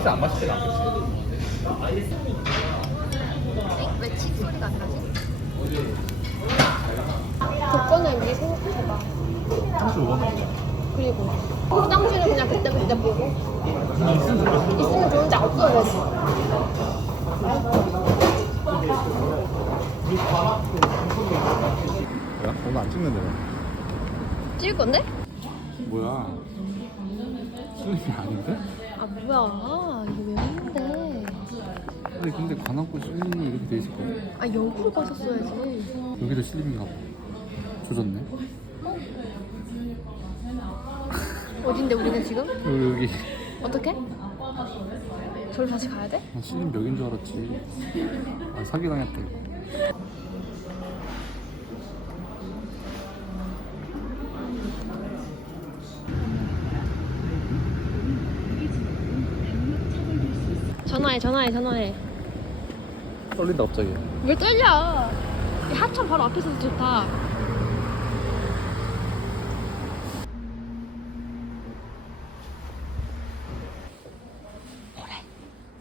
진짜 안 맛있진 않겠지. 왜 칙소리가 안 나지? 조건을 미리 생각해봐. 35원. 그리고 화장실은 그냥 그때그때 보고 있으면 좋은데 없어야 되지. 뭐야? 오늘 안 찍는데. 찍을 건데? 뭐야? 슬림이 아닌데? 아 뭐야 이거 왜 했는데? 아니 근데 관악구 슬림이 이렇게 돼 있을 거야. 아 역으로 갔었어야지. 여기도 슬림인가 봐. 조졌네. 어딘데 우리는 지금? 여기. 어떻게? 저를 다시 가야 돼? 난 슬림 벽인 줄 알았지. 아 사기당했다 이거. 전화해. 떨린다 갑자기. 왜 떨려? 이 하천 바로 앞에서 좋다.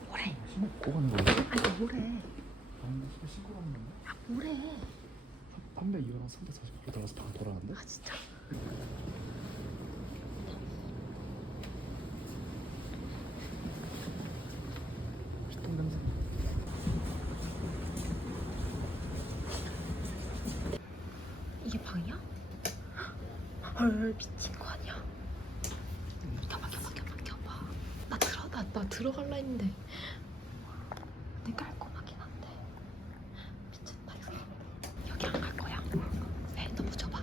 뭐래? 뭐 하는 거야? 아니 뭐래? 아니 신고 가는 건데? 아 뭐래? 302호랑 340호 들어가서 다 돌아간대? 아 진짜. 피똥 냄새. 이게 방이야? 헐 미친 거 아니야? 켜봐. 나 들어갈라 했는데. 근데 깔끔하긴 한데. 미쳤다 이거. 여기 안 갈 거야. 왜? 너 묻혀봐.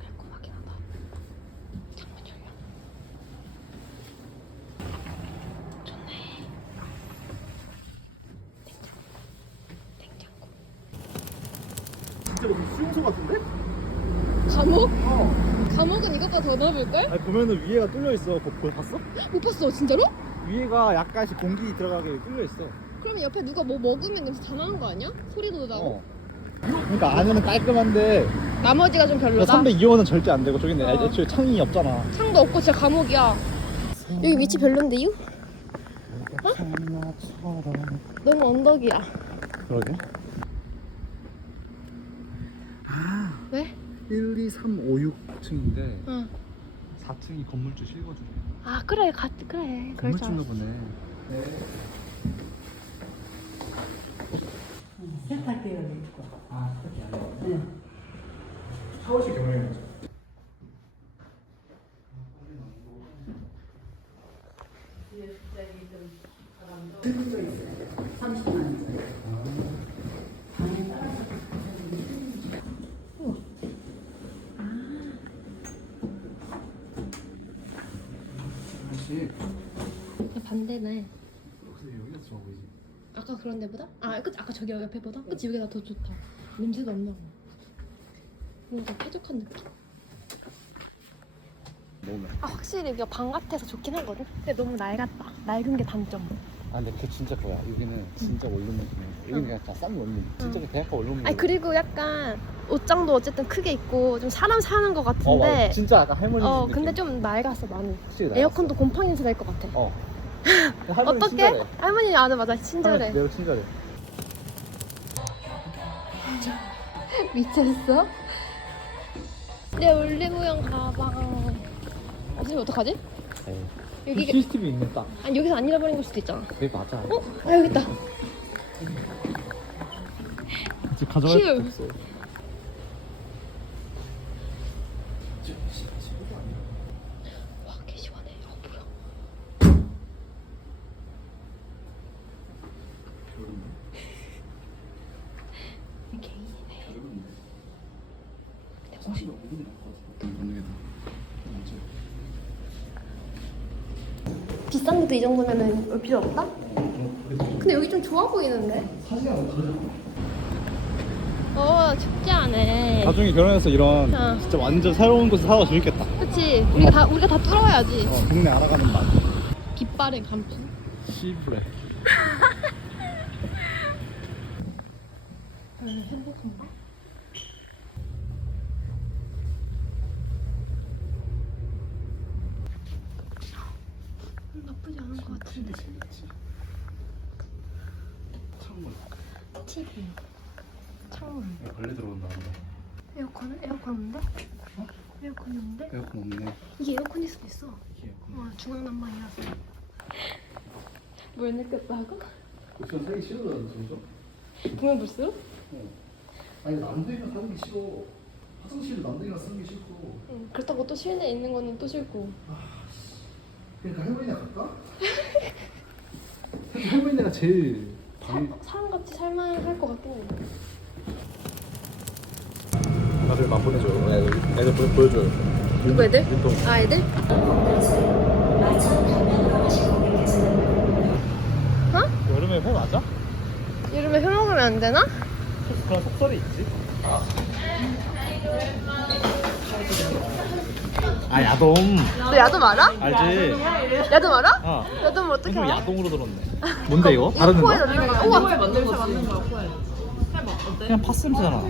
깔끔하긴 하다. 창문 열려. 좋네. 냉장고. 진짜 무슨 수용소 같은데? 감옥? 감옥은 이것보다 더 넓을걸? 아니 보면은 위에가 뚫려 있어. 그거 봤어? 못 봤어 진짜로? 위에가 약간씩 공기 들어가게 뚫려 있어. 그러면 옆에 누가 뭐 먹으면 냄새 다 나는 거 아니야? 소리도 나고. 그러니까 안에는 깔끔한데 나머지가 좀 별로다. 302호는 절대 안 되고 저기는 어. 애초에 창이 없잖아. 창도 없고 진짜 감옥이야. 여기 위치 별론데요? 너무 언덕이야. 그러게. 아 왜? 1, 2, 3, 5, 6층인데 응. 4층이 건물주 실거주래. 아 그래 그래. 그럴 줄 건물주인가 알았어. 보네. 세탁기가 있고. 아 그렇게 안 해. 샤워실 경영이죠. 들고 있어요. 30만 원. 방에 따라서 사실 반대네. 근데 여기가 좋아 보이지. 아까 그런 데보다? 아까 저기 옆에보다? 그치 여기가 더 좋다. 냄새도 안 나고. 뭔가 쾌적한 느낌. 너무. 아 확실히 여기가 방 같아서 좋긴 하거든. 근데 너무 낡았다. 낡은 게 단점. 아 근데 그 진짜 그거야. 여기는 진짜 원룸 느낌이야. 여기는 그냥 다 싼 원룸. 진짜 그 대학가 원룸. 아니 그리고 약간 옷장도 어쨌든 크게 있고 좀 사람 사는 것 맞아. 같은데. 진짜 약간 할머니 집 느낌. 근데 좀 낡았어 많이. 확실히 낡았어. 에어컨도 곰팡이 냄새 날 것 같아. 할머니 어떻게? 친절해. 할머니 맞아 친절해. 할머니 매우 친절해. 미쳤어? 내 올리브영 가방. 없으면 어떡하지? 여기 CCTV 있는 딱. 아니 여기서 안 잃어버린 걸 수도 있잖아. 그게 맞아. 아 여기 있다. 같이 가져갈 휴. 수 없어. 와 개 시원해. 뭐야? 개인이네. 사실 여기는 없는 게 비싼데도 이 정도면은 올 필요 없다? 근데 여기 좀 좋아 보이는데? 춥지 않네. 나중에 결혼해서 이런 어. 진짜 완전 새로운 곳에 살아도 재밌겠다. 그치? 우리가 다 뚫어야지. 동네 알아가는 맛. 깃발의 감품. 시브레. 행복한가? 창문. TV. 창문. 벌레 들어온다. 에어컨은? 에어컨 없는데? 어? 에어컨 없는데? 에어컨 없네. 이게 에어컨일 수도 있어. 이게 에어컨. 와, 중앙난방이라서. 뭘 느꼈다고? 옥션 사기 싫어하는 소리죠? 동양 불스? 아니 남들이랑 사는 게 싫어. 화장실을 남들이랑 쓰는 게 싫고. 응. 그렇다고 또 실내에 있는 거는 또 싫고. 그러니까 할머니네 갈까? 할머니네가 제일 사람같이 살만할 것 같긴 해. 다들 맛보내줘. 애들 보여줘요. 누구 애들? 윤통. 아, 애들? 어? 여름에 회 맞아? 여름에 회 먹으면 안 되나? 그런 속설이 있지. 아 야동. 너 야돔 알아? 알지? 야돔 알아? 어. 야돔 어떻게 요즘 알아? 야동으로 들었네. 뭔데 이거? 다른 코에 거? 넣는 거야. 우와, 만든 거야, 코에. 해봐, 어때? 그냥 팥냄새잖아.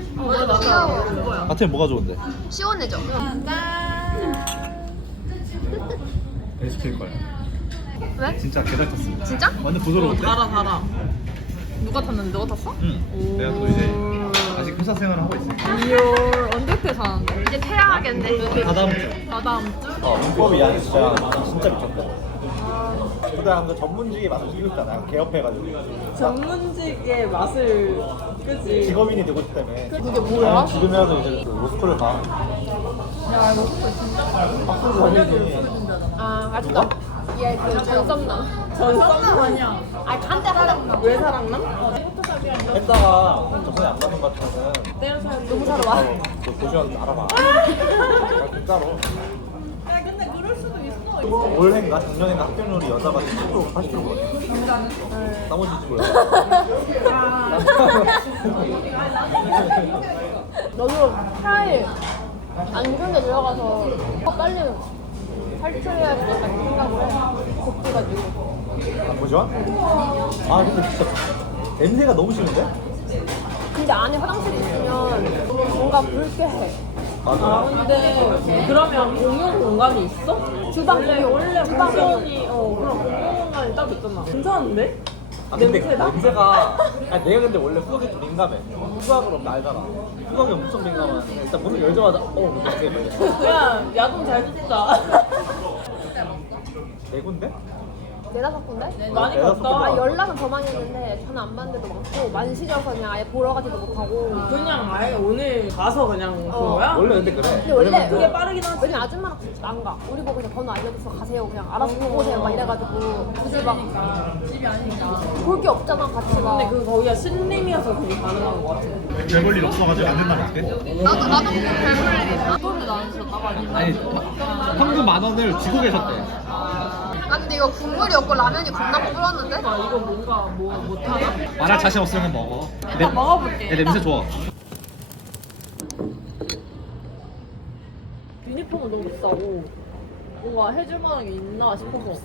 귀여워. 그거야. 같으면 뭐가 좋은데? 시원해져. 베스트일 거야. 왜? 진짜 개잘 탔어. 진짜? 완전 부드러운데? 달아. 누가 탔는데? 너가 탔어? 응. 내가 또 이제 아직 회사 생활을 하고 있어. 리얼 언제 사는데? 이제 퇴학하겠네. 다 다음 주. 다다음 주? 문법이 야 진짜 미쳤다. 그다음 그 전문직의 맛을 이기고 있잖아. 개업해가지고 전문직의 맛을 그지? 직업인이 되고 싶기 때문에. 그게 뭐야? 지금이라도 이제 그 로스쿨을 가. 야 이거 진짜 학부 다니지. 아, 맞다. 얘그 전썸남. 전썸남 아니야. 아, 간대 사람. 왜 사랑남? 했다가 저번에 안 받는 것 같으면 너무 사러 와. 그 보시면 알아봐. 진짜로. 야 근데 그럴 수도 있어. 올해인가 작년인가 합격률이 여자가 70% 80%거든. 나머지 몰라. 너도 차에 안전에 들어가서 빨리 탈출해야겠다 생각을 해. 곱해가지고. 보시면? 아 근데 진짜 냄새가 너무 심한데? 근데 안에 화장실이 있으면 뭔가 불쾌해. 맞아. 근데 그러면 공용 공간이 있어? 주방 공용. 원래 쿠션이 그런 공용 공간이 따로 있잖아. 괜찮은데? 아 근데 냄새나? 냄새가 아니 내가 근데 원래 후각이 좀 민감해. 후각으로 알잖아. 후각이 엄청 민감해. 일단 문을 열자마자 냄새 막 야 야동 잘 듣자. 네 군데? 네다섯 군데? 많이 내가 갔다. 아, 연락은 더 많이 했는데 전화 안 받는 데도 많고 만시려서 그냥 아예 보러 가지도 못하고. 그냥 아예 오늘 가서 그냥 그 거야? 원래 근데 그래. 근데 원래 그게 빠르긴 하지. 왜냐면 아줌마랑 같이 안 가. 우리 보고 그냥 번호 알려줘서 가세요. 그냥 알아서 보고 오세요. 막 이래가지고 굳이 막 집이 아니니까. 볼 게 없잖아 같이 막. 근데 그 거기가 신림이어서 그게 가능한 것 같아. 별 볼 일 없어가지고 안 된다면 어떡해? 나도 별걸. 이거를 나누셨다고 하니까. 아니 현금 10,000원을 쥐고 계셨대. 아 근데 이거 국물이 없고 라면이 겁나 부드러웠는데? 이거 뭔가 뭐 못하나? 말할 자신 없으면 먹어. 일단 먹어볼게. 내 냄새 좋아. 유니폼은 너무 비싸고 뭔가 해줄 만한 게 있나 싶어서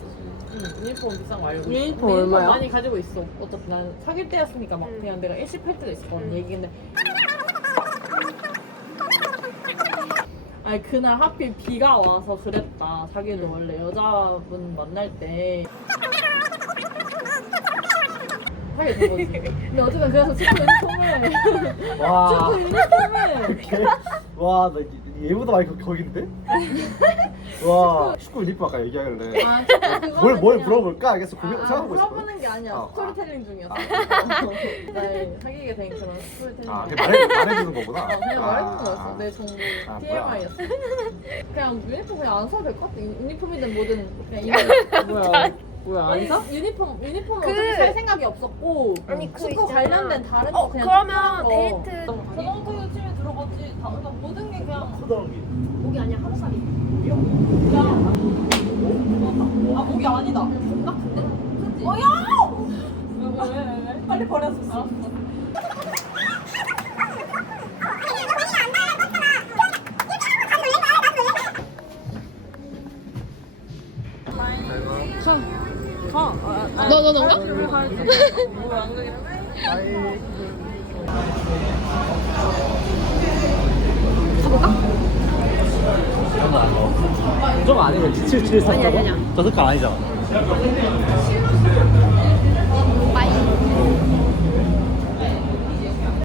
유니폼 비싼 거 알고 유니폼 얼마야? 많이 가지고 있어. 어차피 난 사귈 때였으니까 막 그냥 내가 일시할 때도 있었거든. 얘기인데 아니 그날 하필 비가 와서 그랬다. 자기도 원래 여자분 만날 때 하게 된 거지. 근데 어쨌든 그래서 축구 유니폼을 와. 축구 유니폼을 와, 나 얘보다 많이 거긴데? 와, 축구 유니폼 아까 얘기하길래. 뭘 물어볼까? 알겠어. 생각하고 있어. 물어보는 게 아니야. 스토리텔링 중이었어. 나 사귀게 된 그런 스토리텔링. 아, 그냥 말해주는 거구나. 그냥 말해주는 거였어. 내 정보 아, TMI였어. 그냥 유니폼 그냥 안 사도 될 것 같아. 유니폼이든 뭐든 그냥 이거 뭐야 안 사? 유니폼은 어차피 살 생각이 없었고 아니, 그 축구 있잖아. 관련된 다른 거 그냥 그러면 거. 데이트. 고등학교 요즘에 들어가지. 그러니까 모든 게 그냥 커다란 목이 아니야 하루살이. 아 목이 아니다. 존나 큰데? 크지? 어야! 왜? 빨리 버렸었어. 너 너가? 좀 아니네. 773. 아니야. 저 색깔 아니잖아.